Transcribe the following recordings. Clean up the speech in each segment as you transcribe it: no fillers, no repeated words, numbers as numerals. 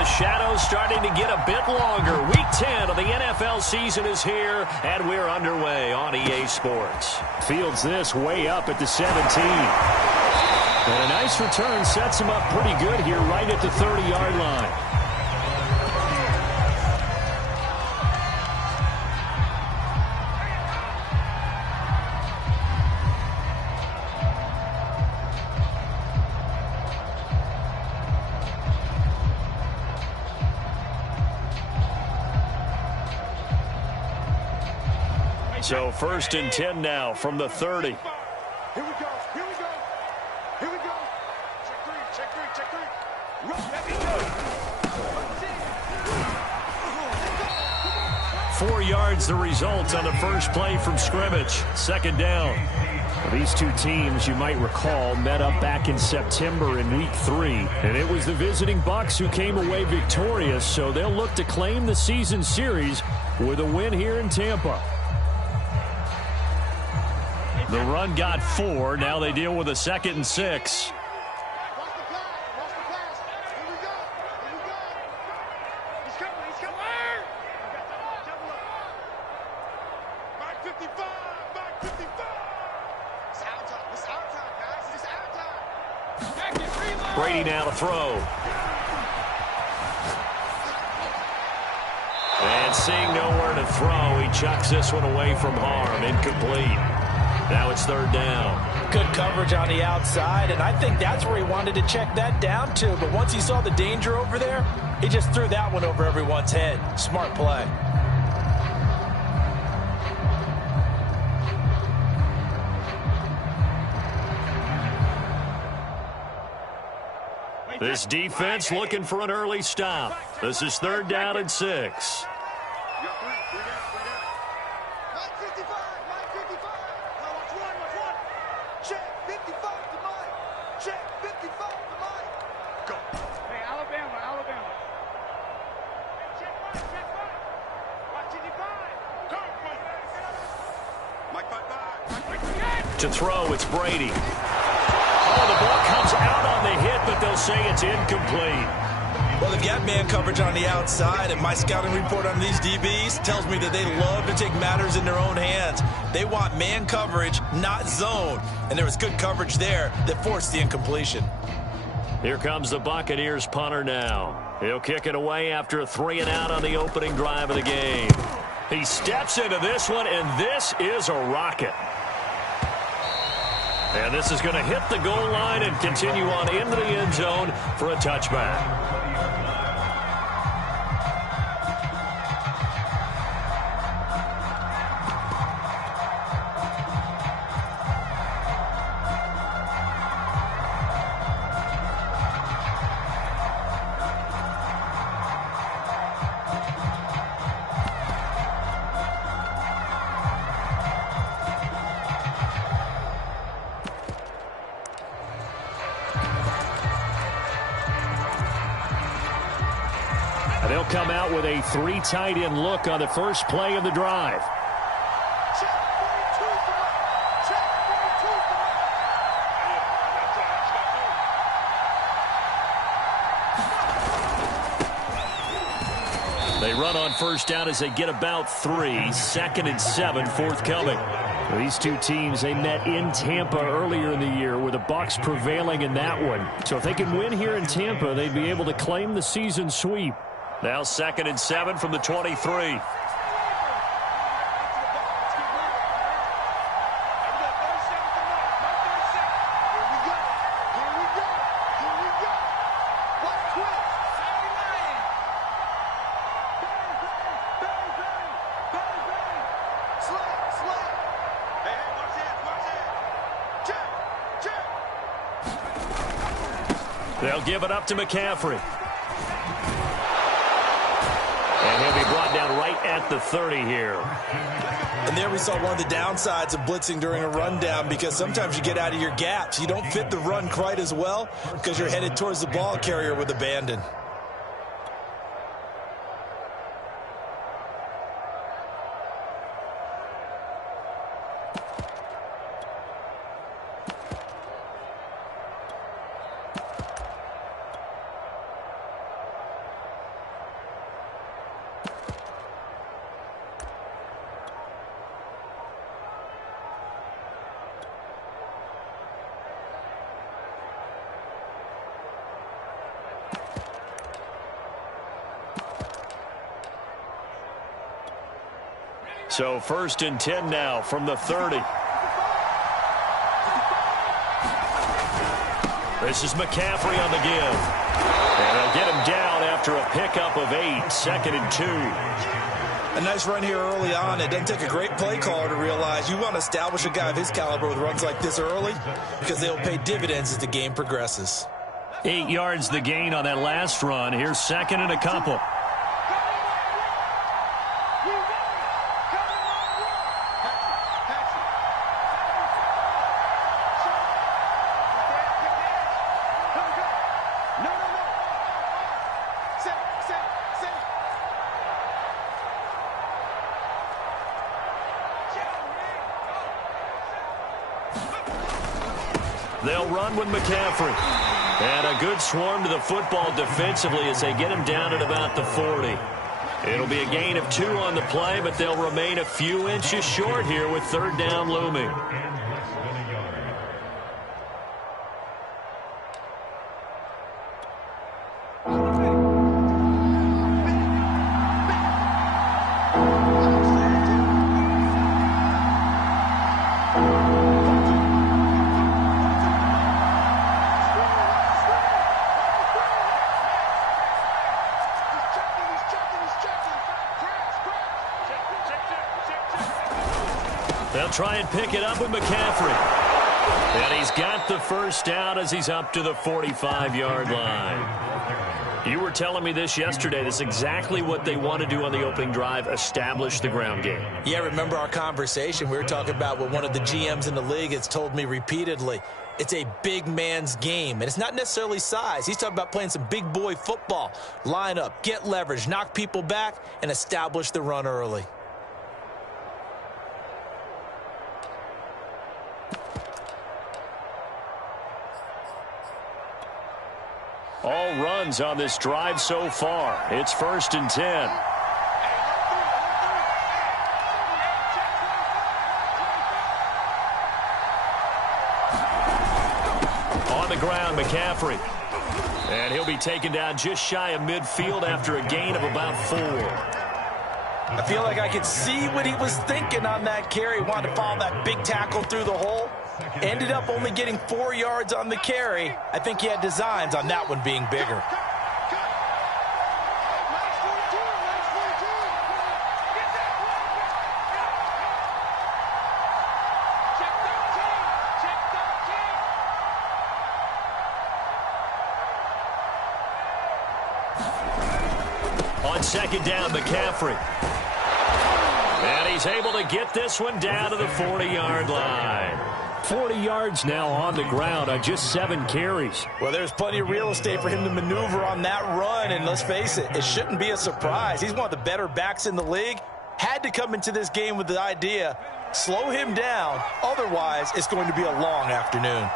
the shadows starting to get a bit longer. Week 10 of the NFL season is here, and we're underway on EA Sports. Fields this way up at the 17. And a nice return sets him up pretty good here right at the 30-yard line. So 1st and 10 now from the 30. Here we go. Here we go. Here we go. Check three. Check three. Check three. Run. Let me go. 4 yards the result on the first play from scrimmage. 2nd down. These two teams, you might recall, met up back in September in Week 3. And it was the visiting Bucs who came away victorious, so they'll look to claim the season series with a win here in Tampa. The run got 4. Now they deal with a 2nd and 6. Brady now to throw. And seeing nowhere to throw, he chucks this one away from harm. Incomplete. Now it's 3rd down. Good coverage on the outside, and I think that's where he wanted to check that down to. But once he saw the danger over there, he just threw that one over everyone's head. Smart play. This defense looking for an early stop. This is 3rd down and 6. To throw, it's Brady. Oh, the ball comes out on the hit, but they'll say it's incomplete. Well, they've got man coverage on the outside, and my scouting report on these DBs tells me that they love to take matters in their own hands. They want man coverage, not zone. And there was good coverage there that forced the incompletion. Here comes the Buccaneers punter now. He'll kick it away after a 3-and-out on the opening drive of the game. He steps into this one, and this is a rocket. And this is going to hit the goal line and continue on into the end zone for a touchback. They'll come out with a 3 tight end look on the first play of the drive. They run on 1st down as they get about 3. 2nd and 7 forthcoming. These two teams, they met in Tampa earlier in the year with the Bucs prevailing in that one. So if they can win here in Tampa, they'd be able to claim the season sweep. Now 2nd and 7 from the 23. They'll give it up to McCaffrey. And he'll be brought down right at the 30 here. And there we saw one of the downsides of blitzing during a rundown, because sometimes you get out of your gaps. You don't fit the run quite as well because you're headed towards the ball carrier with abandon. So 1st and 10 now from the 30. This is McCaffrey on the give. And they'll get him down after a pickup of 8, 2nd and 2. A nice run here early on. It doesn't take a great play caller to realize you want to establish a guy of his caliber with runs like this early because they'll pay dividends as the game progresses. 8 yards the gain on that last run. Here's 2nd and a couple. They'll run with McCaffrey. And a good swarm to the football defensively as they get him down at about the 40. It'll be a gain of 2 on the play, but they'll remain a few inches short here with 3rd down looming. They'll try and pick it up with McCaffrey. And he's got the 1st down as he's up to the 45-yard line. You were telling me this yesterday. This is exactly what they want to do on the opening drive, establish the ground game. Yeah, remember our conversation? We were talking about what one of the GMs in the league has told me repeatedly. It's a big man's game, and it's not necessarily size. He's talking about playing some big boy football. Line up, get leverage, knock people back, and establish the run early. All runs on this drive so far. It's 1st and 10. On the ground, McCaffrey. And he'll be taken down just shy of midfield after a gain of about 4. I feel like I could see what he was thinking on that carry. Wanted to follow that big tackle through the hole. Ended up only getting 4 yards on the carry. I think he had designs on that one being bigger. On 2nd down, McCaffrey. And he's able to get this one down to the 40-yard line. 40 yards now on the ground on just 7 carries. Well, there's plenty of real estate for him to maneuver on that run, and let's face it, it shouldn't be a surprise. He's one of the better backs in the league. Had to come into this game with the idea, slow him down, otherwise it's going to be a long afternoon.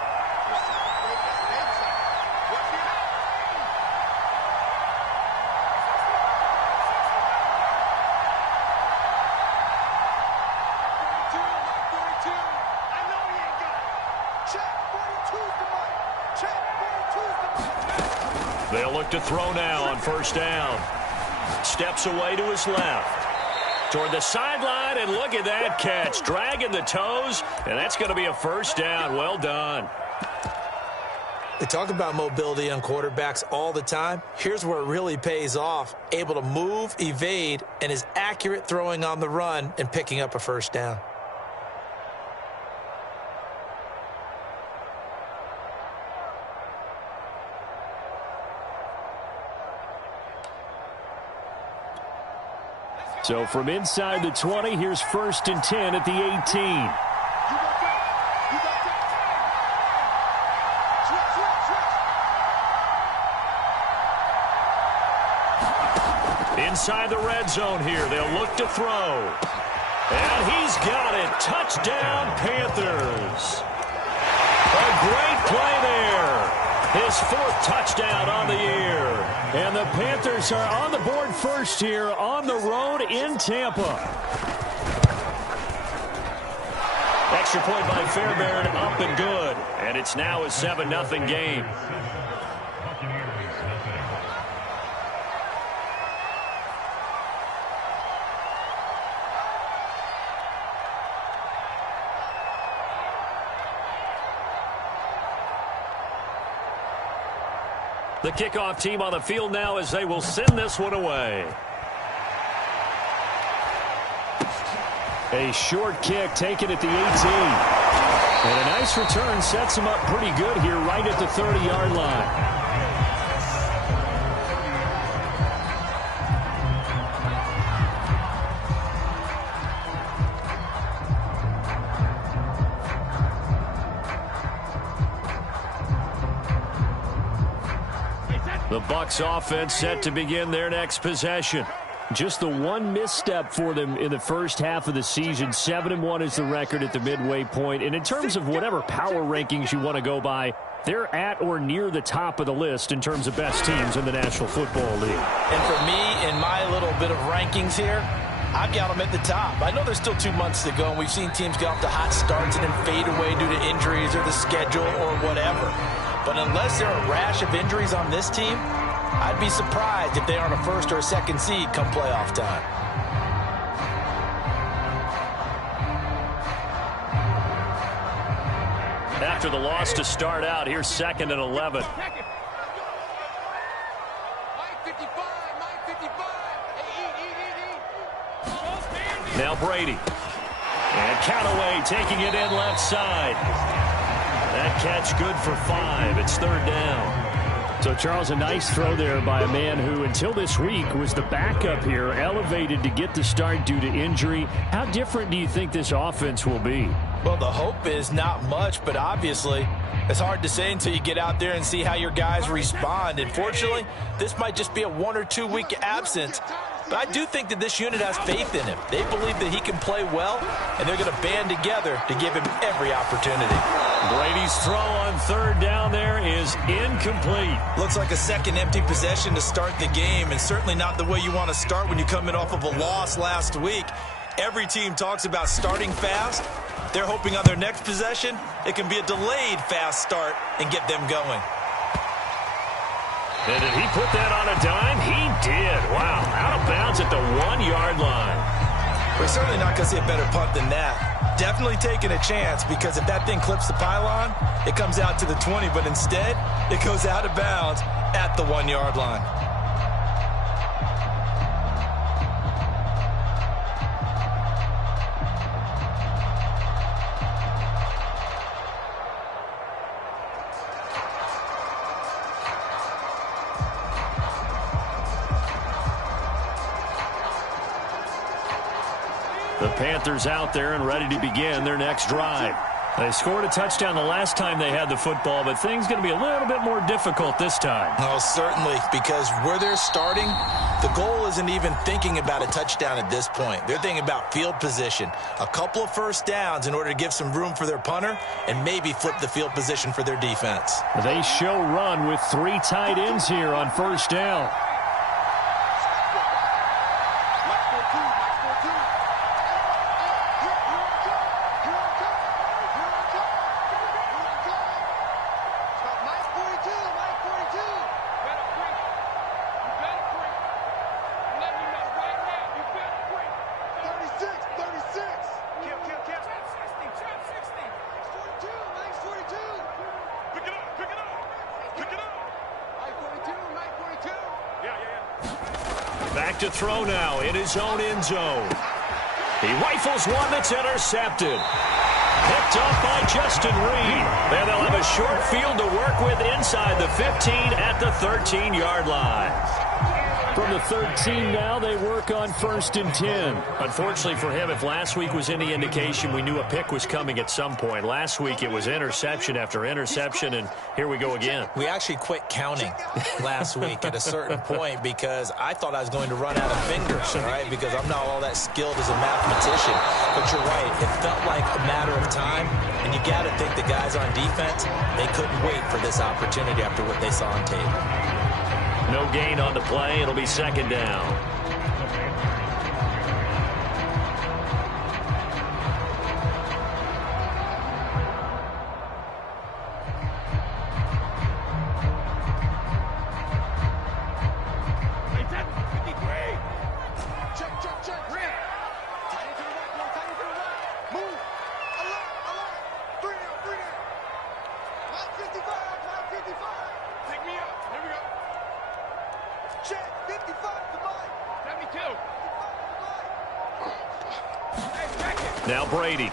They'll look to throw now on 1st down. Steps away to his left. Toward the sideline, and look at that catch. Dragging the toes, and that's going to be a 1st down. Well done. They talk about mobility on quarterbacks all the time. Here's where it really pays off. Able to move, evade, and is accurate throwing on the run and picking up a 1st down. So from inside the 20, here's 1st and 10 at the 18. Inside the red zone here, they'll look to throw. And he's got it. Touchdown, Panthers. A great play there. His 4th touchdown on the year. And the Panthers are on the board first here on the road in Tampa. Extra point by Fairbairn, up and good. And it's now a 7-0 game. The kickoff team on the field now as they will send this one away. A short kick taken at the 18. And a nice return sets him up pretty good here right at the 30-yard line. The Bucs offense set to begin their next possession. Just the one misstep for them in the first half of the season. 7-1 is the record at the midway point. And in terms of whatever power rankings you want to go by, they're at or near the top of the list in terms of best teams in the National Football League. And for me, in my little bit of rankings here, I've got them at the top. I know there's still 2 months to go, and we've seen teams get off to hot starts and then fade away due to injuries or the schedule or whatever. But unless there are a rash of injuries on this team, I'd be surprised if they aren't a first or a second seed come playoff time. After the loss to start out, here's 2nd and 11. Now Brady. And Callaway taking it in left side. That catch good for 5. It's 3rd down. So, Charles, a nice throw there by a man who, until this week, was the backup here, elevated to get the start due to injury. How different do you think this offense will be? Well, the hope is not much, but obviously it's hard to say until you get out there and see how your guys respond. And fortunately, this might just be a 1 or 2 week absence. But I do think that this unit has faith in him. They believe that he can play well, and they're going to band together to give him every opportunity. Brady's throw on 3rd down there is incomplete. Looks like a second empty possession to start the game, and certainly not the way you want to start when you come in off of a loss last week. Every team talks about starting fast. They're hoping on their next possession, it can be a delayed fast start and get them going. And did he put that on a dime? He did. Wow. Out of bounds at the 1-yard line. We're certainly not going to see a better punt than that. Definitely taking a chance, because if that thing clips the pylon, it comes out to the 20, but instead, it goes out of bounds at the 1-yard line. The Panthers out there and ready to begin their next drive. They scored a touchdown the last time they had the football, but things going to be a little bit more difficult this time. Oh, certainly, because where they're starting, the goal isn't even thinking about a touchdown at this point. They're thinking about field position, a couple of first downs in order to give some room for their punter, and maybe flip the field position for their defense. They show run with 3 tight ends here on 1st down. Back to throw now in his own end zone. He rifles one that's intercepted. Picked up by Justin Reed. And they'll have a short field to work with inside the 15 at the 13-yard line. From the 13 now, they work on 1st and 10. Unfortunately for him, if last week was any indication, we knew a pick was coming at some point. Last week it was interception after interception, and here we go again. We actually quit counting last week at a certain point because I thought I was going to run out of fingers, all right, because I'm not all that skilled as a mathematician. But you're right, it felt like a matter of time, and you got to think the guys on defense, they couldn't wait for this opportunity after what they saw on tape. No gain on the play. It'll be 2nd down. Take me up. Here we go. Check. 55 to Mike. 72. 55 to Mike. Hey, check it. Now Brady.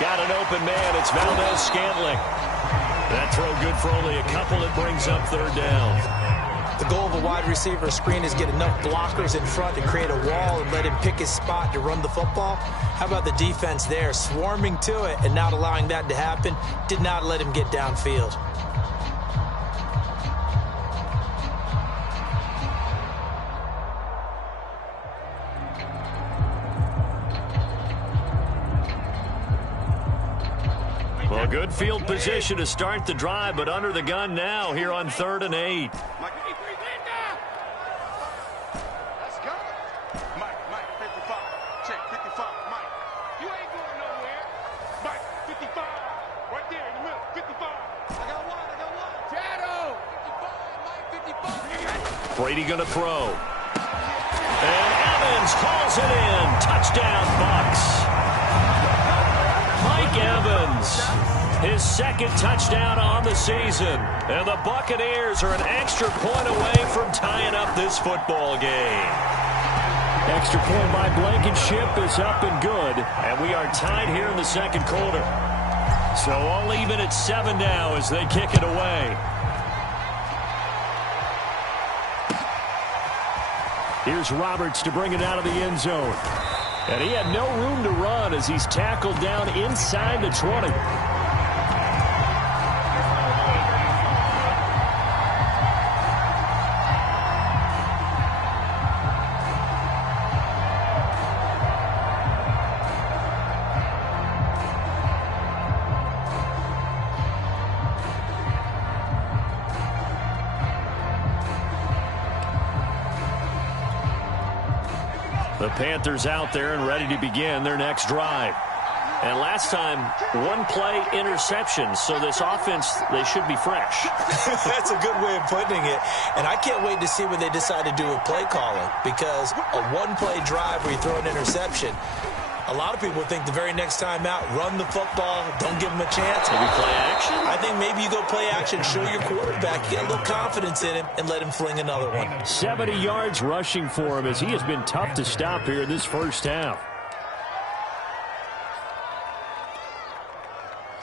Got an open man. It's Valdez-Scantling. That throw good for only a couple. That brings up third down. The goal of a wide receiver screen is get enough blockers in front to create a wall and let him pick his spot to run the football. How about the defense there, swarming to it and not allowing that to happen? Did not let him get downfield. Well, good field position to start the drive, but under the gun now here on 3rd and 8. Let's go. Mike, 55. Check, 55. Mike. You ain't going nowhere. Mike, 55. Right there in the middle. 55. I got one. Shadow. 55, Mike, 55. Brady going to throw. And Evans calls it in. Touchdown, Bucs. Mike Evans, his second touchdown on the season. And the Buccaneers are an extra point away from tying up this football game. Extra point by Blankenship is up and good. And we are tied here in the second quarter. So all even at 7 now as they kick it away. Here's Roberts to bring it out of the end zone. And he had no room to run as he's tackled down inside the 20. The Panthers out there and ready to begin their next drive. And last time, one play interception, so this offense, they should be fresh. That's a good way of putting it. And I can't wait to see what they decide to do with play calling, because a one-play drive where you throw an interception, a lot of people think the very next time out, run the football, don't give them a chance. Maybe play action? I think maybe you go play action, show your quarterback, get a little confidence in him, and let him fling another one. 70 yards rushing for him as he has been tough to stop here in this first half.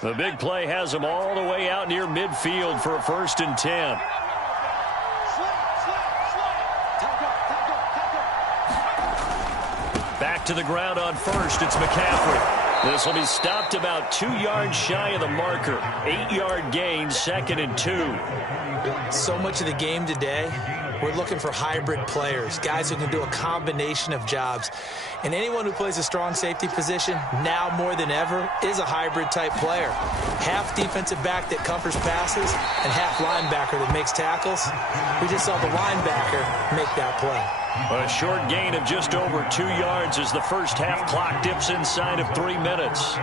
The big play has him all the way out near midfield for a 1st and 10. Back to the ground on first. It's McCaffrey. This will be stopped about 2 yards shy of the marker. 8-yard gain, 2nd and 2. So much of the game today, we're looking for hybrid players, guys who can do a combination of jobs. And anyone who plays a strong safety position, now more than ever, is a hybrid-type player. Half defensive back that covers passes and half linebacker that makes tackles. We just saw the linebacker make that play. A short gain of just over 2 yards as the first half clock dips inside of 3 minutes.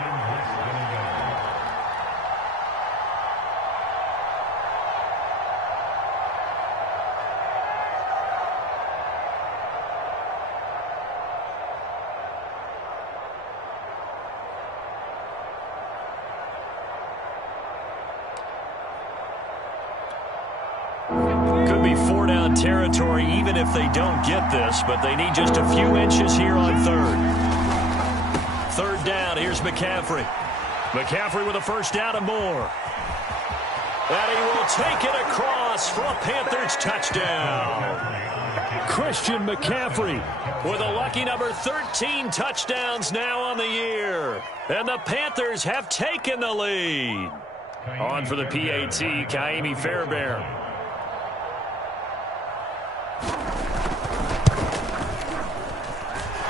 Could be 4-down territory even if they don't get this, but they need just a few inches here on 3rd. 3rd down, here's McCaffrey. McCaffrey with a 1st down and more. And he will take it across for a Panthers touchdown. Christian McCaffrey with a lucky number 13 touchdowns now on the year. And the Panthers have taken the lead. On for the PAT, Kaimi Fairbairn.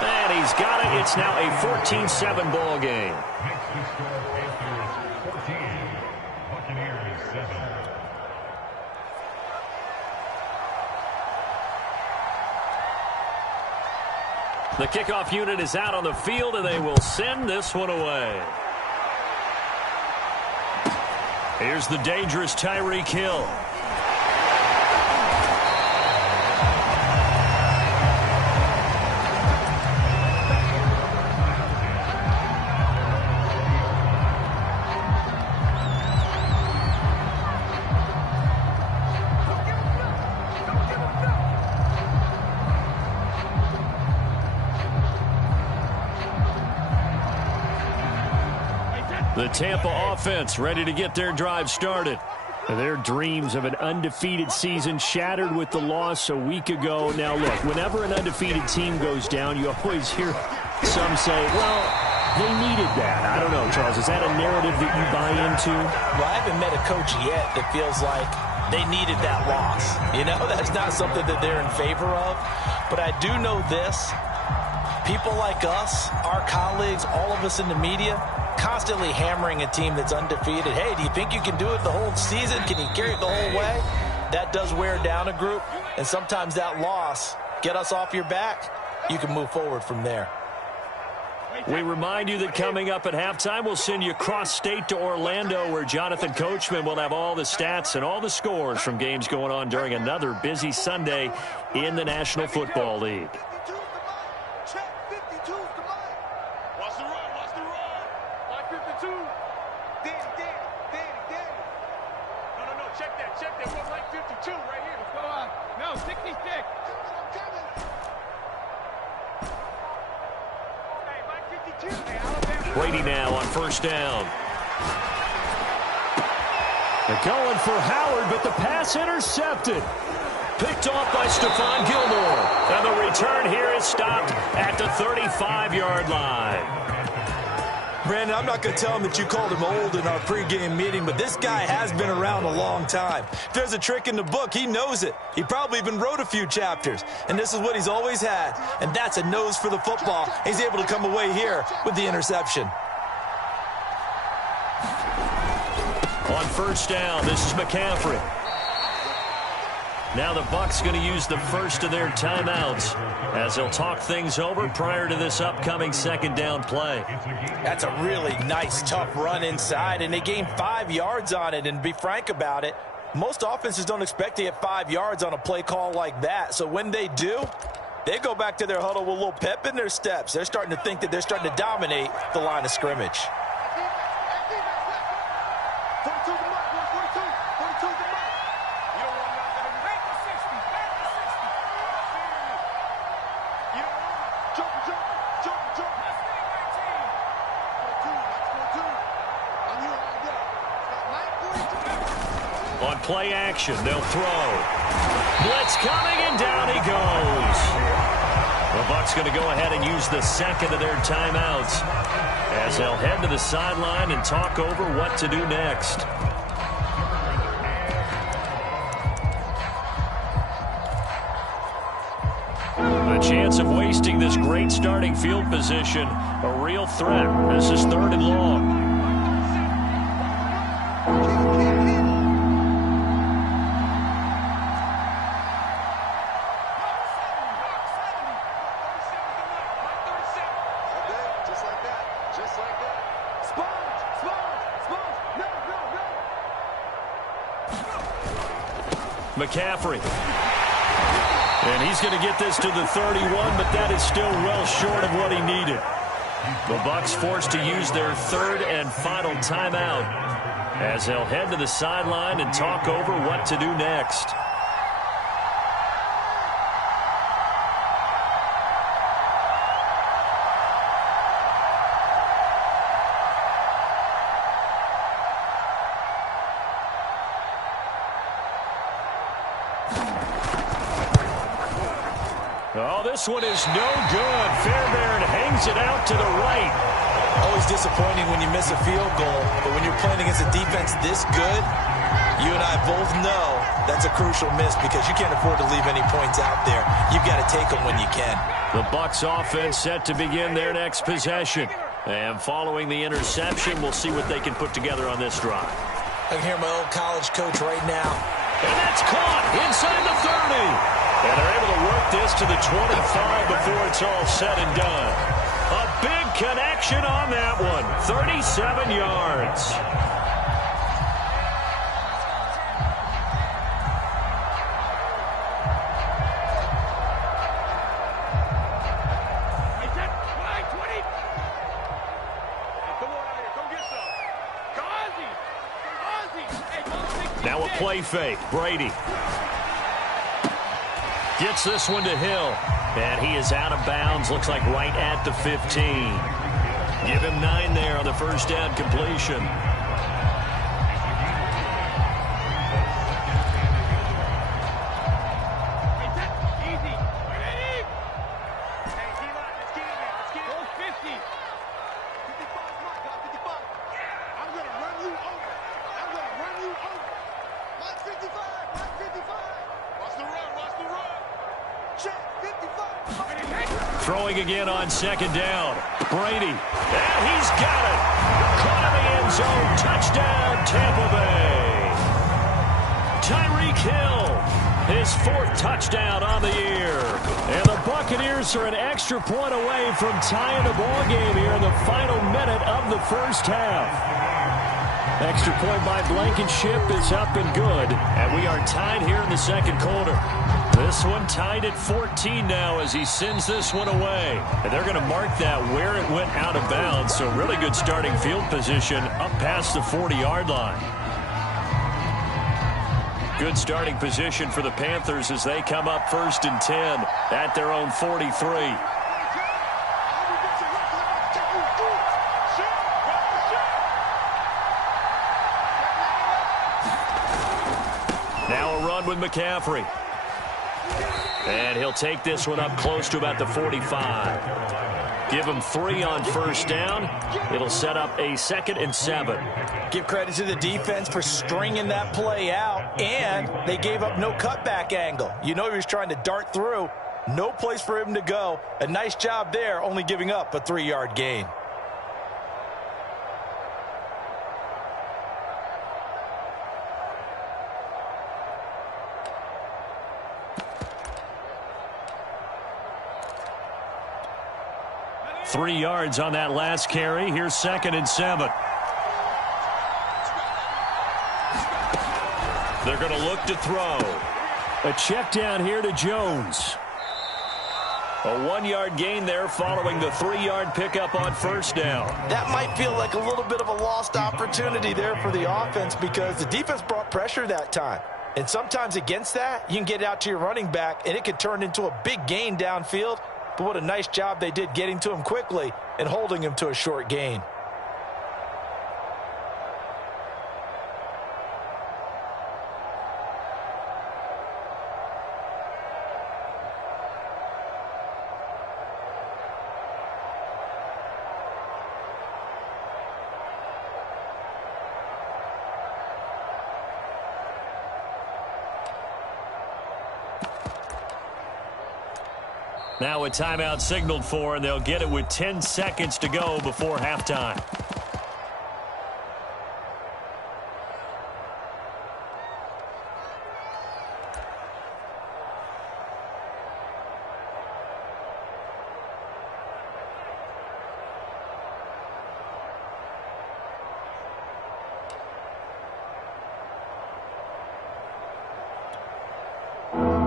And he's got it. It's now a 14-7 ball game. The kickoff unit is out on the field, and they will send this one away. Here's the dangerous Tyreek Hill. The Tampa offense ready to get their drive started. Their dreams of an undefeated season shattered with the loss a week ago. Now, look, whenever an undefeated team goes down, you always hear some say, well, they needed that. I don't know, Charles. Is that a narrative that you buy into? Well, I haven't met a coach yet that feels like they needed that loss. You know, that's not something that they're in favor of. But I do know this. People like us, our colleagues, all of us in the media, constantly hammering a team that's undefeated. Hey, do you think you can do it the whole season? Can you carry it the whole way? That does wear down a group. And sometimes that loss, get us off your back, you can move forward from there. We remind you that coming up at halftime, we'll send you cross-state to Orlando, where Jonathan Coachman will have all the stats and all the scores from games going on during another busy Sunday in the National Football League. Brady now on first down. They're going for Howard, but the pass intercepted. Picked off by Stephon Gilmore. And the return here is stopped at the 35-yard line. Brandon, I'm not going to tell him that you called him old in our pregame meeting, but this guy has been around a long time. If there's a trick in the book, he knows it. He probably even wrote a few chapters, and this is what he's always had, and that's a nose for the football. He's able to come away here with the interception. On first down, this is McCaffrey. Now the Bucs going to use the first of their timeouts as they'll talk things over prior to this upcoming second down play. That's a really nice, tough run inside, and they gained 5 yards on it. And be frank about it, most offenses don't expect to get 5 yards on a play call like that. So when they do, they go back to their huddle with a little pep in their steps. They're starting to think that they're starting to dominate the line of scrimmage. On play action, they'll throw. Blitz coming, and down he goes. The Bucs going to go ahead and use the second of their timeouts as they'll head to the sideline and talk over what to do next. A chance of wasting this great starting field position, a real threat. This is 3rd and long. McCaffrey. And he's going to get this to the 31, but that is still well short of what he needed. The Bucs forced to use their 3rd and final timeout as they'll head to the sideline and talk over what to do next. Oh, this one is no good. Fairbairn hangs it out to the right. Always disappointing when you miss a field goal, but when you're playing against a defense this good, you and I both know that's a crucial miss because you can't afford to leave any points out there. You've got to take them when you can. The Bucs offense set to begin their next possession. And following the interception, we'll see what they can put together on this drive. I can hear my old college coach right now. And that's caught inside the 30. And they're able to work this to the 25 before it's all said and done. A big connection on that one. 37 yards. Now a play fake. Brady gets this one to Hill. And he is out of bounds. Looks like right at the 15. Give him 9 there on the first down completion. Throwing again on second down. Brady. And he's got it. Caught in the end zone. Touchdown, Tampa Bay. Tyreek Hill, his 4th touchdown on the year. And the Buccaneers are an extra point away from tying the ball game here in the final minute of the first half. Extra point by Blankenship is up and good. And we are tied here in the second quarter. This one tied at 14 now as he sends this one away. And they're going to mark that where it went out of bounds. So really good starting field position up past the 40-yard line. Good starting position for the Panthers as they come up 1st and 10 at their own 43. Now a run with McCaffrey. And he'll take this one up close to about the 45. Give him 3 on first down. It'll set up a 2nd and 7. Give credit to the defense for stringing that play out, and they gave up no cutback angle. You know he was trying to dart through. No place for him to go. A nice job there, only giving up a 3-yard gain. Three yards on that last carry. Here's 2nd and 7. They're going to look to throw. A check down here to Jones. A 1-yard gain there following the 3-yard pickup on first down. That might feel like a little bit of a lost opportunity there for the offense because the defense brought pressure that time. And sometimes against that, you can get out to your running back, and it could turn into a big gain downfield. But what a nice job they did getting to him quickly and holding him to a short gain. Now a timeout signaled for, and they'll get it with 10 seconds to go before halftime.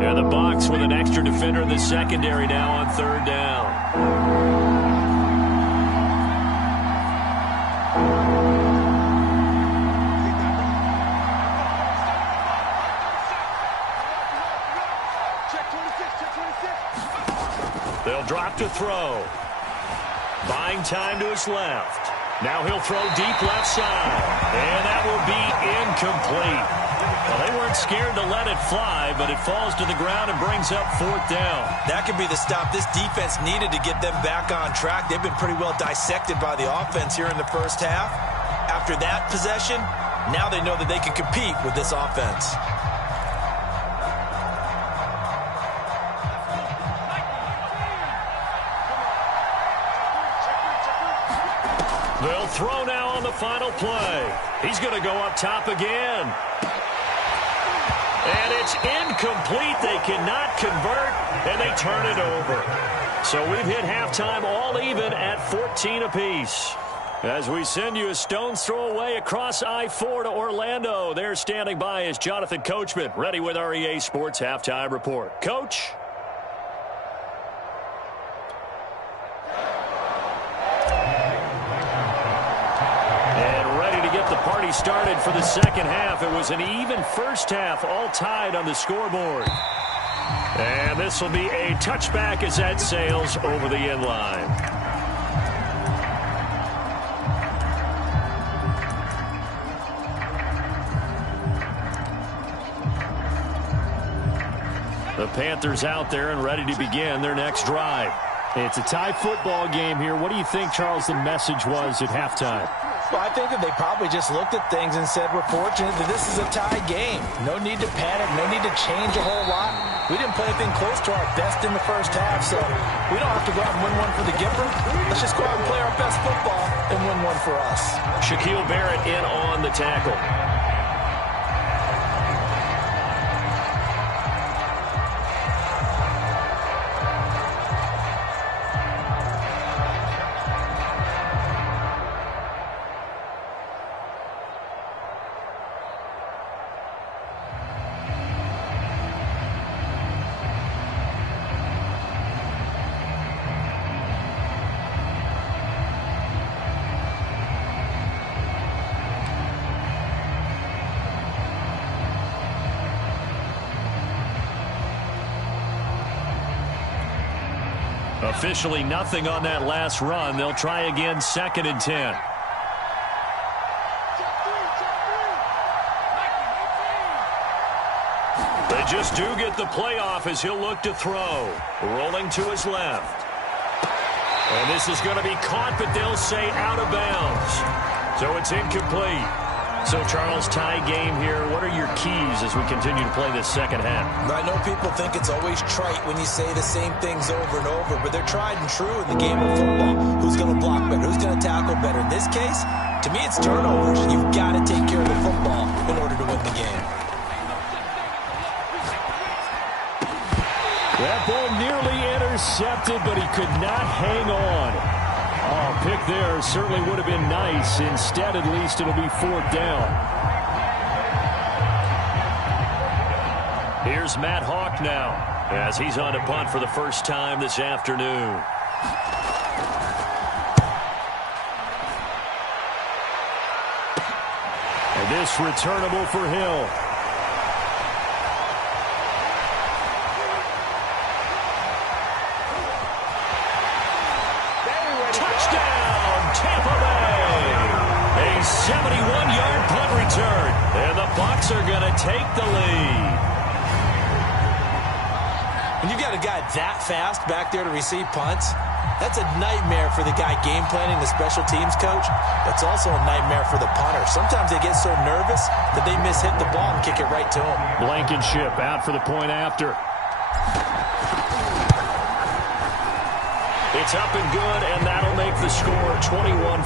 And the Bucs with an extra defender in the secondary now on third down. They'll drop to throw. Buying time to his left. Now he'll throw deep left side. And that will be incomplete. Well, they weren't scared to let it fly, but it falls to the ground and brings up fourth down. That could be the stop this defense needed to get them back on track. They've been pretty well dissected by the offense here in the first half. After that possession, now they know that they can compete with this offense. They'll throw now on the final play. He's going to go up top again. And it's incomplete. They cannot convert, and they turn it over. So we've hit halftime all even at 14 apiece. As we send you a stone's throw away across I-4 to Orlando. There standing by is Jonathan Coachman, ready with our EA Sports Halftime Report. Coach? Party started for the second half. It was an even first half, all tied on the scoreboard. And this will be a touchback as that sails over the end line. The Panthers out there and ready to begin their next drive. It's a tie football game here. What do you think, Charles, the message was at halftime? Well, I think that they probably just looked at things and said, we're fortunate that this is a tie game. No need to panic, no need to change a whole lot. We didn't play anything close to our best in the first half, so we don't have to go out and win one for the Gipper. Let's just go out and play our best football and win one for us. Shaquille Barrett in on the tackle. Officially nothing on that last run. They'll try again, 2nd and 10. They just do get the playoff as he'll look to throw. Rolling to his left. And this is going to be caught, but they'll say out of bounds. So it's incomplete. So, Charles, tie game here. What are your keys as we continue to play this second half? I know people think it's always trite when you say the same things over and over, but they're tried and true in the game of football. Who's going to block better? Who's going to tackle better? In this case, to me, it's turnovers. You've got to take care of the football in order to win the game. That ball nearly intercepted, but he could not hang on. Oh, pick there certainly would have been nice. Instead, at least, it'll be 4th down. Here's Matt Hawk now as he's on to punt for the first time this afternoon. And this returnable for Hill. Tampa Bay. A 71-yard punt return. And the Bucs are going to take the lead. When you've got a guy that fast back there to receive punts, that's a nightmare for the guy game planning, the special teams coach. That's also a nightmare for the punter. Sometimes they get so nervous that they mishit the ball and kick it right to him. Blankenship out for the point after. It's up and good, and that'll make the score 21-14.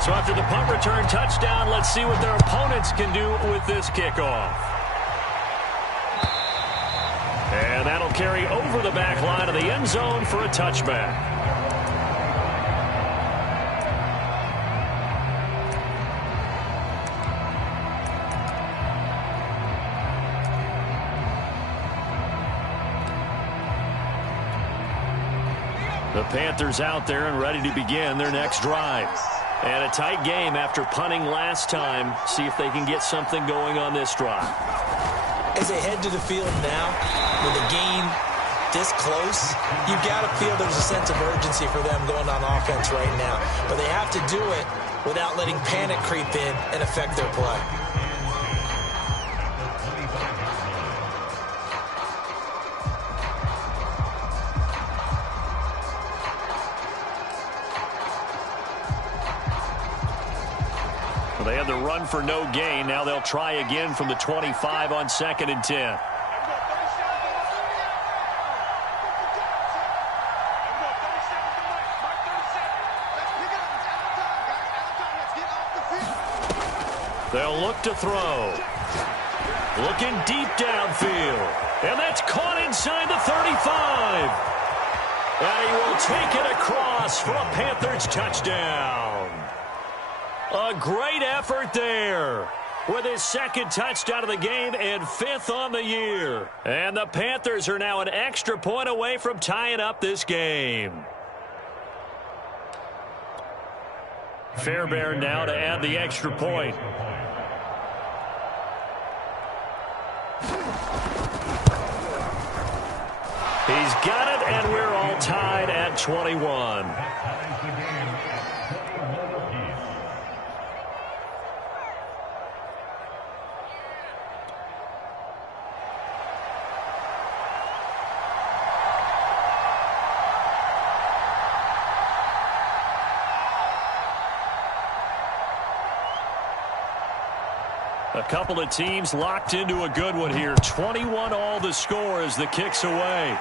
So after the punt return touchdown, let's see what their opponents can do with this kickoff. And that'll carry over the back line of the end zone for a touchback. The Panthers out there and ready to begin their next drive. And a tight game after punting last time. See if they can get something going on this drive. As they head to the field now, with a game this close, you've got to feel there's a sense of urgency for them going on offense right now. But they have to do it without letting panic creep in and affect their play. They had the run for no gain. Now they'll try again from the 25 on 2nd and 10. They'll look to throw. Looking deep downfield. And that's caught inside the 35. And he will take it across for a Panthers touchdown. A great effort there with his 2nd touchdown of the game and 5th on the year. And the Panthers are now an extra point away from tying up this game. Fairbairn now to add the extra point. He's got it, and we're all tied at 21. A couple of teams locked into a good one here. 21 all the score as the kick's away.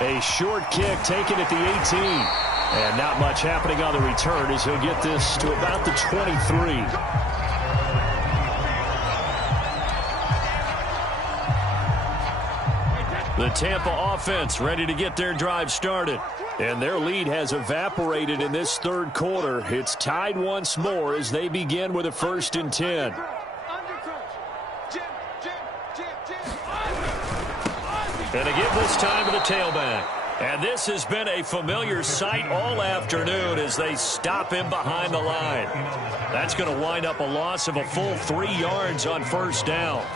A short kick taken at the 18. And not much happening on the return as he'll get this to about the 23. The Tampa offense ready to get their drive started. And their lead has evaporated in this third quarter. It's tied once more as they begin with a 1st and 10. And again this time to the tailback. And this has been a familiar sight all afternoon as they stop him behind the line. That's going to wind up a loss of a full 3 yards on 1st down.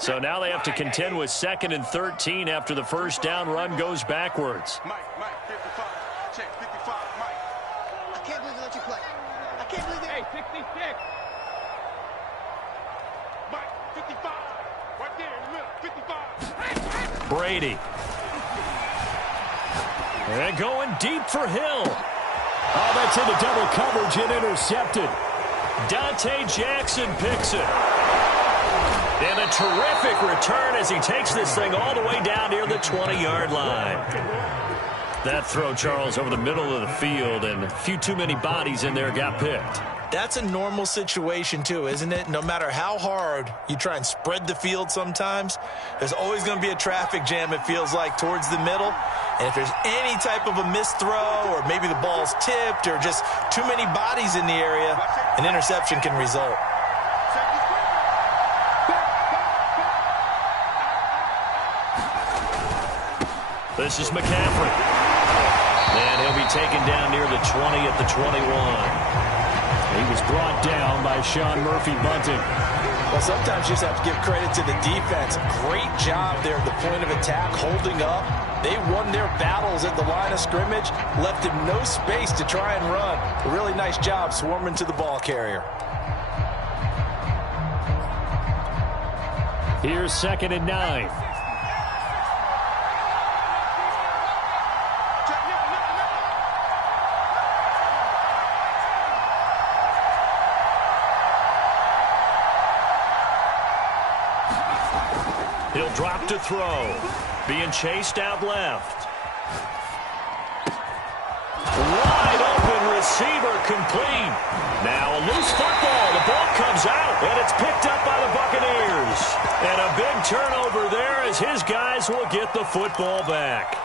So now they have to contend with 2nd and 13 after the 1st down run goes backwards. Mike, 55. Check, 55, Mike. I can't believe they let you play. I can't believe they... Hey, 66. Mike, 55. Right there in the middle, 55. Brady. And going deep for Hill. Oh, that's into double coverage and intercepted. Dante Jackson picks it. And a terrific return as he takes this thing all the way down near the 20-yard line. That throw, Charles, over the middle of the field, and a few too many bodies in there got picked. That's a normal situation, too, isn't it? No matter how hard you try and spread the field sometimes, there's always going to be a traffic jam, it feels like, towards the middle. And if there's any type of a missed throw or maybe the ball's tipped or just too many bodies in the area, an interception can result. This is McCaffrey. And he'll be taken down near the 20 at the 21. He was brought down by Sean Murphy-Bunting. Well, sometimes you just have to give credit to the defense. Great job there at the point of attack, holding up. They won their battles at the line of scrimmage, left him no space to try and run. A really nice job swarming to the ball carrier. Here's 2nd and 9. He'll drop to throw. Being chased out left. Wide open receiver complete. Now a loose football. The ball comes out, and it's picked up by the Buccaneers. And a big turnover there as his guys will get the football back.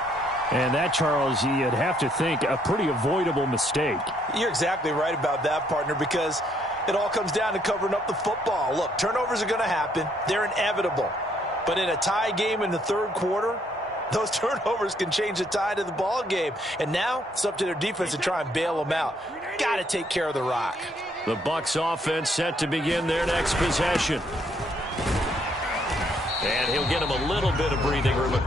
And that, Charles, you'd have to think a pretty avoidable mistake. You're exactly right about that, partner, because it all comes down to covering up the football. Look, turnovers are going to happen. They're inevitable. But in a tie game in the third quarter, those turnovers can change the tide of the ball game. And now it's up to their defense to try and bail them out. Got to take care of the rock. The Bucs offense set to begin their next possession. And he'll get him a little bit of breathing room.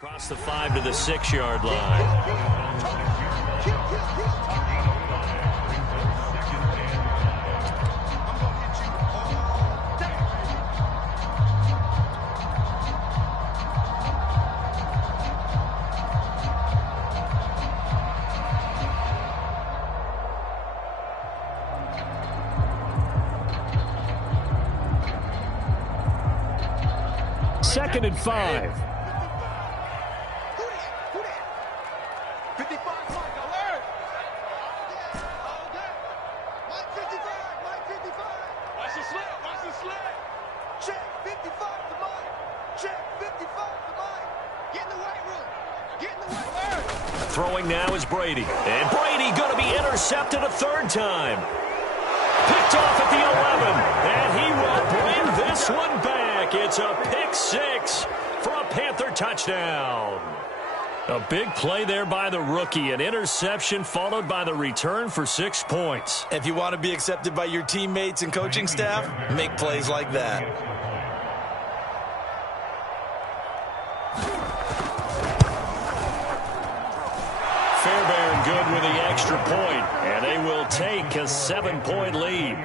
Across the 5 to the 6-yard line. Second and 5. 55, Mike, alert! Mike 55, Mike 55. Watch the slip, watch the slip. Check 55 to Mike. Check 55 to Mike. Get in the weight room. Get in the weight room. Throwing now is Brady. And Brady going to be intercepted a third time. Picked off at the 11. And he will bring this one back. It's a pick 6 for a Panther touchdown. A big play there by the rookie. An interception followed by the return for 6 points. If you want to be accepted by your teammates and coaching staff, make plays like that. Fairbairn good with the extra point, and they will take a 7-point lead.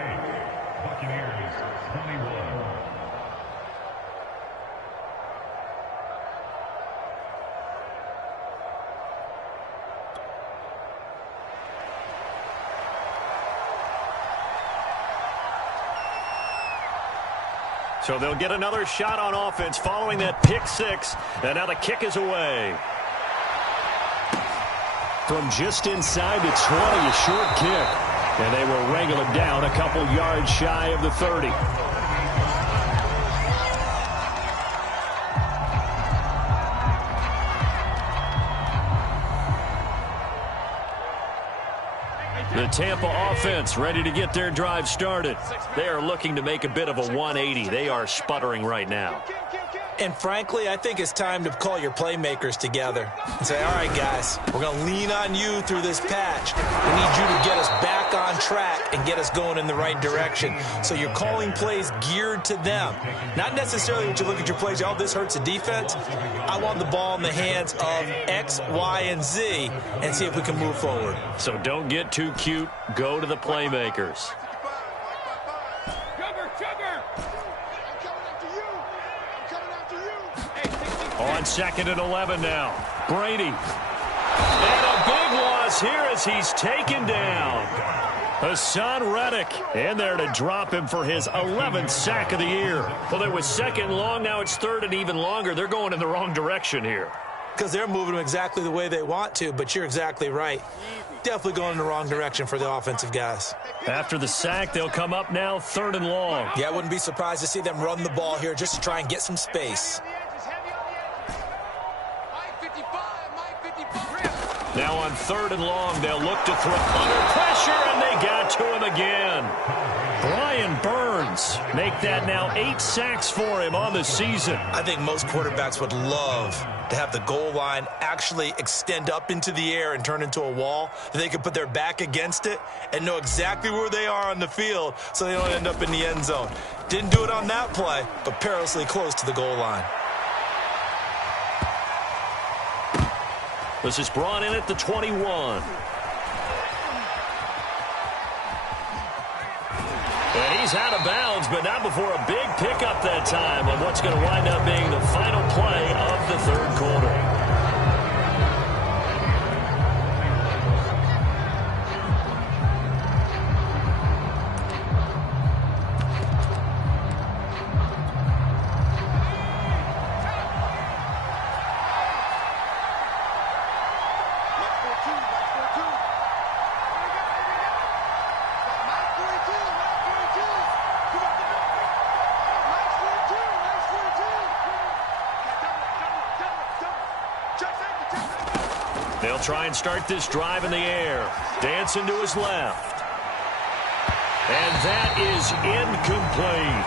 So they'll get another shot on offense following that pick 6, and now the kick is away. From just inside the 20, a short kick. And they will wrangle it down a couple yards shy of the 30. The Tampa offense ready to get their drive started. They are looking to make a bit of a 180. They are sputtering right now. And frankly, I think it's time to call your playmakers together and say, all right, guys, we're going to lean on you through this patch. We need you to get us back on track and get us going in the right direction. So you're calling plays geared to them. Not necessarily when you look at your plays, oh, this hurts the defense. I want the ball in the hands of X, Y, and Z and see if we can move forward. So don't get too cute. Go to the playmakers. On 2nd and 11 now. Brady. And a big loss here as he's taken down. Hassan Reddick in there to drop him for his 11th sack of the year. Well, it was 2nd and long. Now it's 3rd and even longer. They're going in the wrong direction here. Because they're moving them exactly the way they want to, but you're exactly right. Definitely going in the wrong direction for the offensive guys. After the sack, they'll come up now 3rd and long. Yeah, I wouldn't be surprised to see them run the ball here just to try and get some space. Now on 3rd and long, they'll look to throw under pressure, and they got to him again. Brian Burns make that now 8 sacks for him on the season. I think most quarterbacks would love to have the goal line actually extend up into the air and turn into a wall, that they could put their back against it and know exactly where they are on the field so they don't end up in the end zone. Didn't do it on that play, but perilously close to the goal line. This is brought in at the 21. And he's out of bounds, but not before a big pickup that time on what's going to wind up being the final play of the 3rd quarter. They'll try and start this drive in the air. Dancing to his left. And that is incomplete.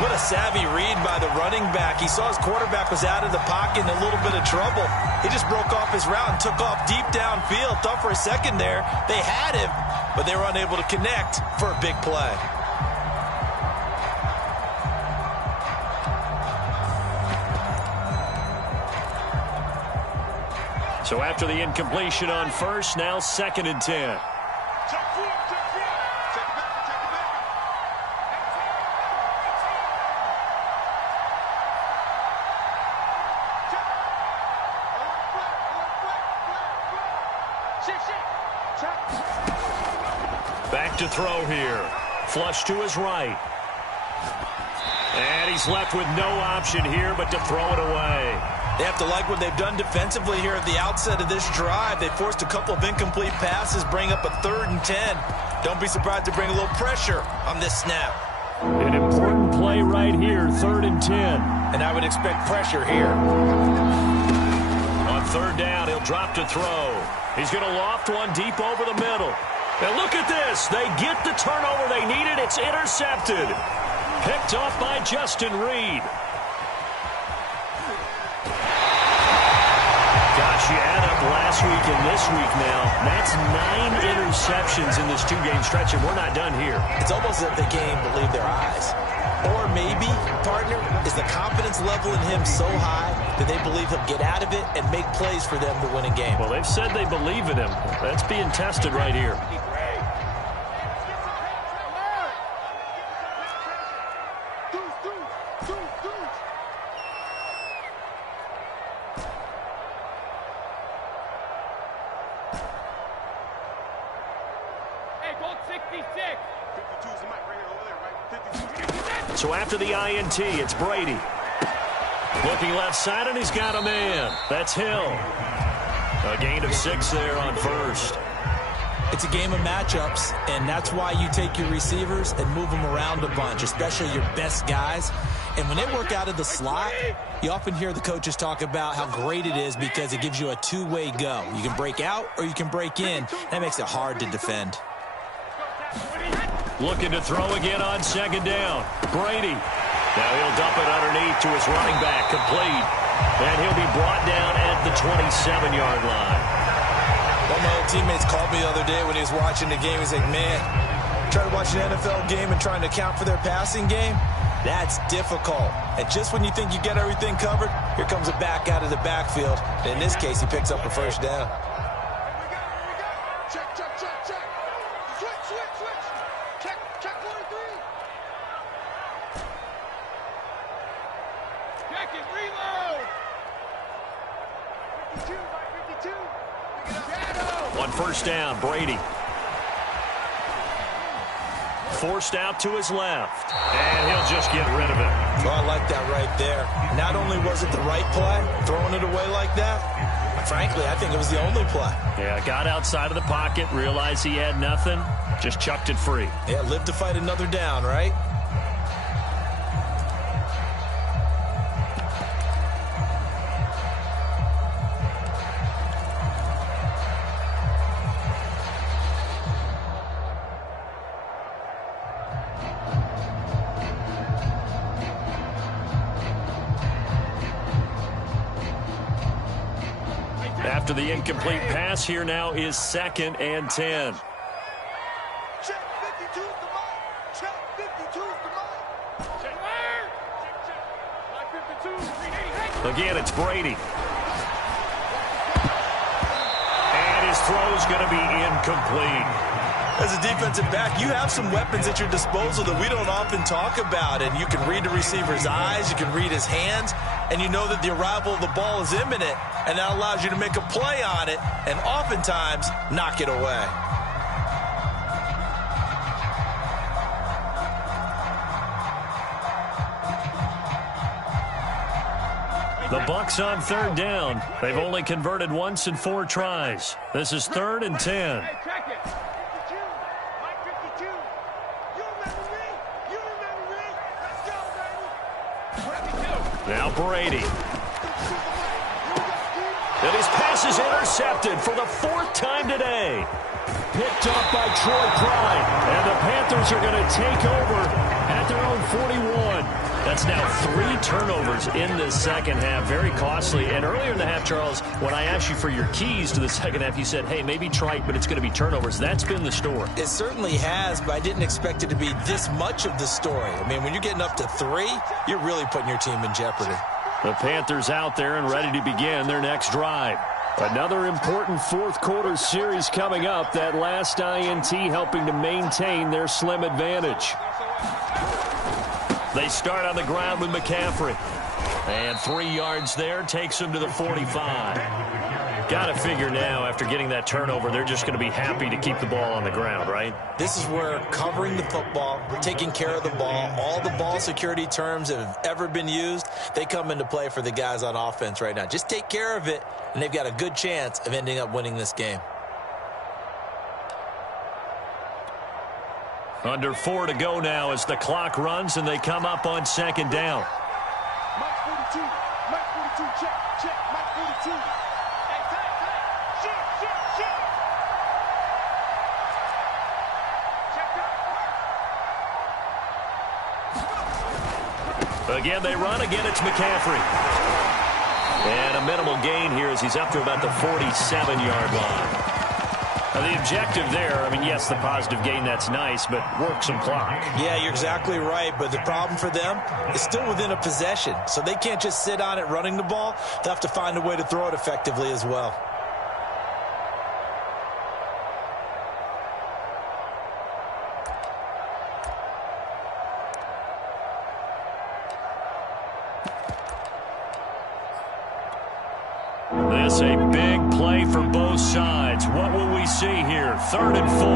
What a savvy read by the running back. He saw his quarterback was out of the pocket in a little bit of trouble. He just broke off his route and took off deep downfield. Thought for a second there they had him, but they were unable to connect for a big play. So after the incompletion on first, now 2nd and 10. Check forward, check forward. Check it back, check it back. Back to throw here. Flush to his right. And he's left with no option here but to throw it away. They have to like what they've done defensively here at the outset of this drive. They forced a couple of incomplete passes, bring up a 3rd and 10. Don't be surprised to bring a little pressure on this snap. An important play right here, 3rd and 10. And I would expect pressure here. On 3rd down, he'll drop to throw. He's going to loft one deep over the middle. And look at this. They get the turnover they needed. It's intercepted. Picked off by Justin Reed. Gosh, you add up last week and this week now. That's 9 interceptions in this 2-game stretch, and we're not done here. It's almost as if they can't even believe their eyes. Or maybe, partner, is the confidence level in him so high that they believe he'll get out of it and make plays for them to win a game. Well, they've said they believe in him. That's being tested right here. So after the INT, it's Brady. Looking left side, and he's got a man. That's Hill. A gain of 6 there on first. It's a game of matchups, and that's why you take your receivers and move them around a bunch, especially your best guys. And when they work out of the slot, you often hear the coaches talk about how great it is because it gives you a two-way go. You can break out or you can break in. That makes it hard to defend. Looking to throw again on 2nd down. Brady. Now he'll dump it underneath to his running back. Complete. And he'll be brought down at the 27-yard line. One of my old teammates called me the other day when he was watching the game. He's like, man, trying to watch an NFL game and trying to account for their passing game, that's difficult. And just when you think you get everything covered, here comes a back out of the backfield. And in this case, he picks up a 1st down. Check, check, check, check. Switch, switch, switch. Check 43. Check it, reload. 52 by 52. On 1st down, Brady. Forced out to his left. And he'll just get rid of it. Well, I like that right there. Not only was it the right play, throwing it away like that, frankly, I think it was the only play. Yeah, got outside of the pocket, realized he had nothing, just chucked it free. Yeah, live to fight another down, right? After the incomplete pass, here now is 2nd and 10. Check 52 is the mark. Check 52 is the mark. Check. Check, check. Like 52. Again, it's Brady. And his throw's going to be incomplete. As a defensive back, you have some weapons at your disposal that we don't often talk about. And you can read the receiver's eyes, you can read his hands, and you know that the arrival of the ball is imminent. And that allows you to make a play on it and oftentimes knock it away. The Bucs on 3rd down. They've only converted once in 4 tries. This is 3rd and 10. Hey, check it. 52. Mike 52. You remember me? You remember me? Let's go, baby. 22. Now Brady. And his pass is intercepted for the 4th time today. Picked off by Troy Pride. And the Panthers are going to take over at their own 41. That's now 3 turnovers in this 2nd half. Very costly. And earlier in the half, Charles, when I asked you for your keys to the 2nd half, you said, hey, maybe trite, but it's going to be turnovers. That's been the story. It certainly has, but I didn't expect it to be this much of the story. I mean, when you're getting up to 3, you're really putting your team in jeopardy. The Panthers out there and ready to begin their next drive. Another important fourth-quarter series coming up. That last INT helping to maintain their slim advantage. They start on the ground with McCaffrey. And 3 yards there takes them to the 45. Got to figure now, after getting that turnover, they're just going to be happy to keep the ball on the ground, right? This is where covering the football, taking care of the ball, all the ball security terms that have ever been used, they come into play for the guys on offense right now. Just take care of it, and they've got a good chance of ending up winning this game. Under 4 to go now as the clock runs, and they come up on second down. Mike 42, Mike 42, check, Mike 42. Hey, tight, shit. Check that. Again, they run. Again, it's McCaffrey. And a minimal gain here as he's up to about the 47-yard line. The objective there, I mean, yes, the positive gain, that's nice, but work some clock. Yeah, you're exactly right, but the problem for them is still within a possession, so they can't just sit on it running the ball. They'll have to find a way to throw it effectively as well. This a big play for both sides. What will we see here? 3rd and 4.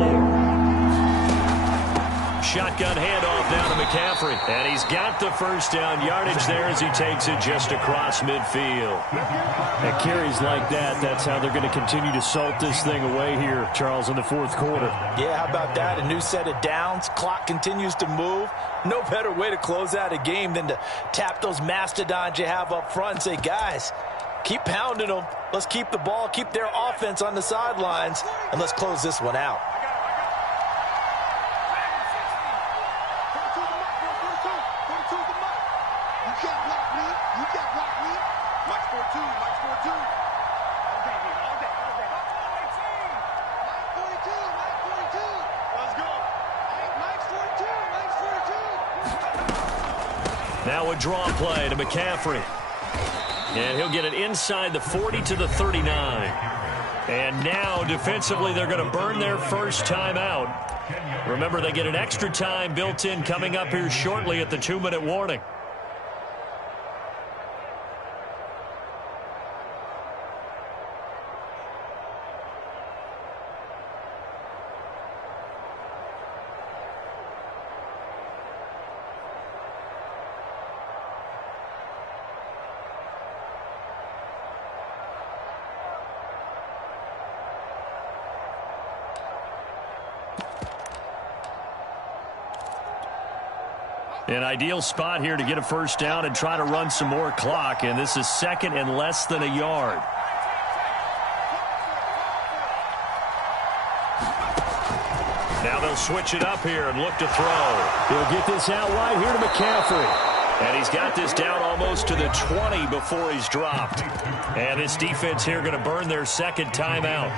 Shotgun handoff down to McCaffrey. And he's got the first down yardage there as he takes it just across midfield. At carries like that, that's how they're going to continue to salt this thing away here, Charles, in the fourth quarter. Yeah, how about that? A new set of downs. Clock continues to move. No better way to close out a game than to tap those mastodons you have up front and say, guys, keep pounding them. Let's keep the ball, keep their offense on the sidelines, and let's close this one out. Now a draw play to McCaffrey. And he'll get it inside the 40 to the 39. And now, defensively, they're going to burn their first timeout. Remember, they get an extra time built in coming up here shortly at the 2-minute warning. An ideal spot here to get a first down and try to run some more clock. And this is 2nd and less than a yard. Now they'll switch it up here and look to throw. He'll get this out wide here to McCaffrey. And he's got this down almost to the 20 before he's dropped. And this defense here going to burn their second timeout.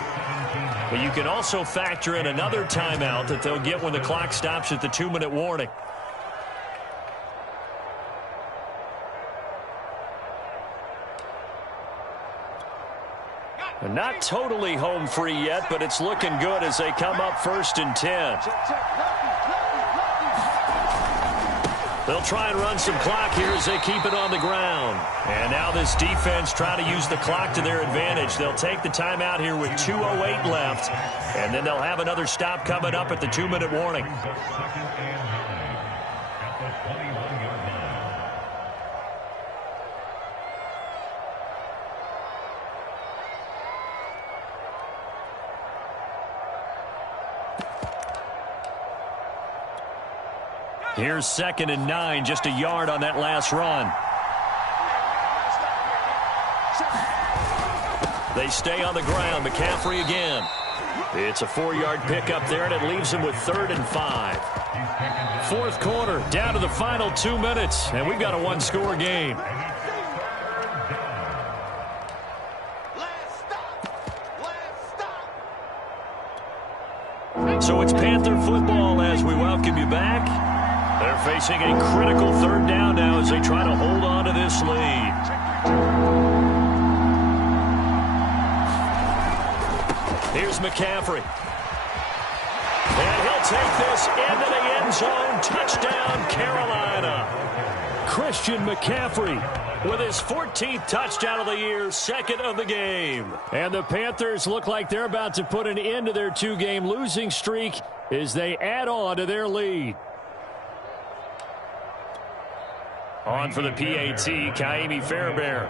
But you can also factor in another timeout that they'll get when the clock stops at the 2-minute warning. Not totally home free yet, but it's looking good as they come up 1st and 10. They'll try and run some clock here as they keep it on the ground. And now this defense trying to use the clock to their advantage. They'll take the timeout here with 2:08 left, and then they'll have another stop coming up at the 2-minute warning. Here's 2nd and 9, just a yard on that last run. They stay on the ground. McCaffrey again. It's a 4-yard pickup there, and it leaves him with 3rd and 5. Fourth quarter, down to the final 2 minutes, and we've got a one-score game. So it's Panther football as we welcome you back. They're facing a critical 3rd down now as they try to hold on to this lead. Here's McCaffrey. And he'll take this into the end zone. Touchdown, Carolina. Christian McCaffrey with his 14th touchdown of the year, second of the game. And the Panthers look like they're about to put an end to their two-game losing streak as they add on to their lead. On for the PAT, Kaimi Fairbairn.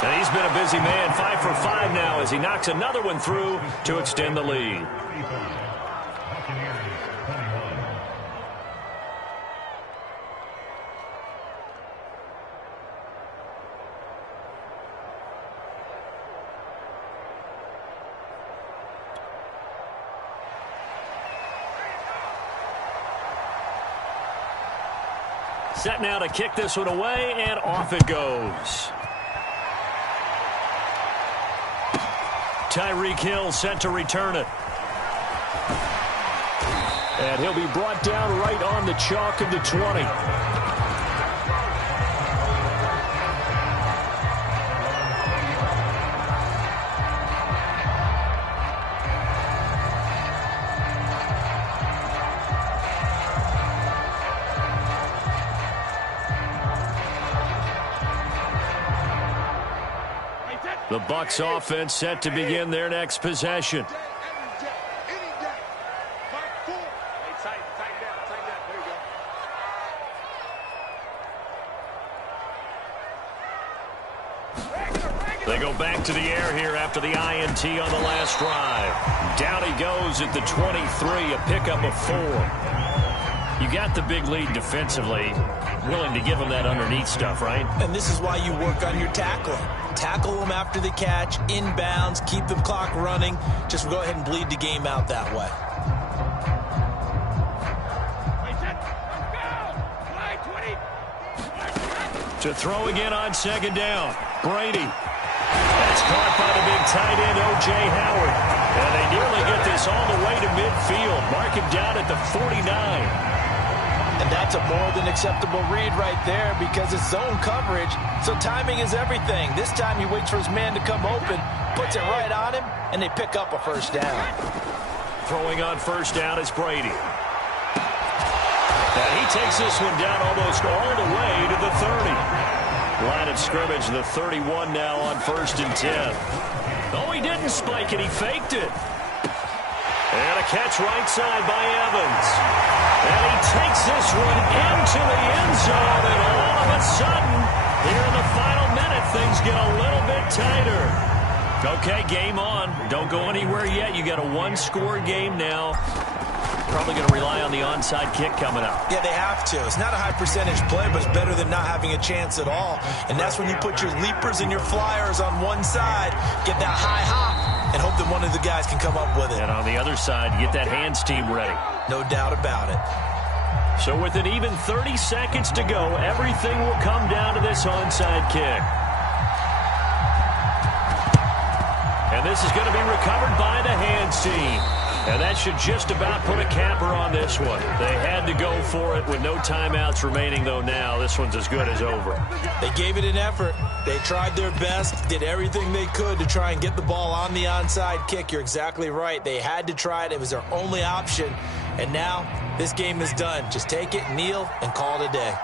And he's been a busy man, 5 for 5 now as he knocks another one through to extend the lead. Set now to kick this one away, and off it goes. Tyreek Hill set to return it. And he'll be brought down right on the chalk of the 20. The Bucs offense set to begin their next possession. They go back to the air here after the INT on the last drive. Down he goes at the 23, a pickup of 4. You got the big lead defensively. Willing to give them that underneath stuff, right? And this is why you work on your tackling. Tackle them after the catch, inbounds, keep the clock running. Just go ahead and bleed the game out that way. To throw again on second down. Brady. That's caught by the big tight end, O.J. Howard. And they nearly get this all the way to midfield. Mark him down at the 49. And that's a more than acceptable read right there because it's zone coverage, so timing is everything. This time he waits for his man to come open, puts it right on him, and they pick up a first down. Throwing on first down is Brady. And he takes this one down almost all the way to the 30. Line of scrimmage, the 31 now on 1st and 10. Oh, he didn't spike it. He faked it. And a catch right side by Evans. And he takes this one into the end zone. And all of a sudden, here in the final minute, things get a little bit tighter. Okay, game on. Don't go anywhere yet. You got a one-score game now. Probably going to rely on the onside kick coming up. Yeah, they have to. It's not a high-percentage play, but it's better than not having a chance at all. And that's when you put your leapers and your flyers on one side, get that high hop, and hope that one of the guys can come up with it. And on the other side, get that hands team ready. No doubt about it. So with an even 30 seconds to go, everything will come down to this onside kick. And this is going to be recovered by the hands team. And that should just about put a capper on this one. They had to go for it with no timeouts remaining, though now. This one's as good as over. They gave it an effort. They tried their best, did everything they could to try and get the ball on the onside kick. You're exactly right. They had to try it. It was their only option. And now this game is done. Just take it, kneel, and call it a day.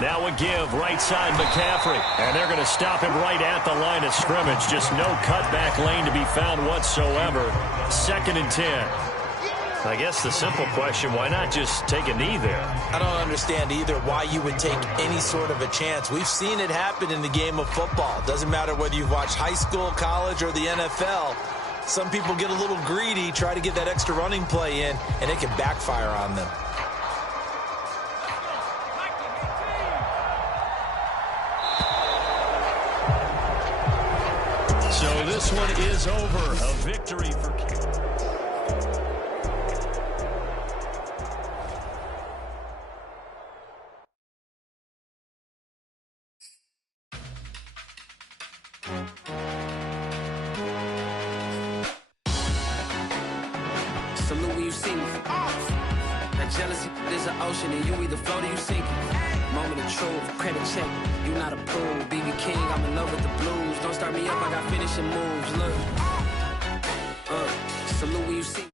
Now a give, right side McCaffrey. And they're going to stop him right at the line of scrimmage. Just no cutback lane to be found whatsoever. 2nd and 10. I guess the simple question, why not just take a knee there? I don't understand either why you would take any sort of a chance. We've seen it happen in the game of football. It doesn't matter whether you've watched high school, college, or the NFL. Some people get a little greedy, try to get that extra running play in, and it can backfire on them. So this one is over. A victory for Salute when you see me. That jealousy is an ocean, and you either float or you sink it. Moment of truth, credit check, you not approved. BB King, I'm in love with the blues. Don't start me up, I got finishing moves. Look, salute when you see me.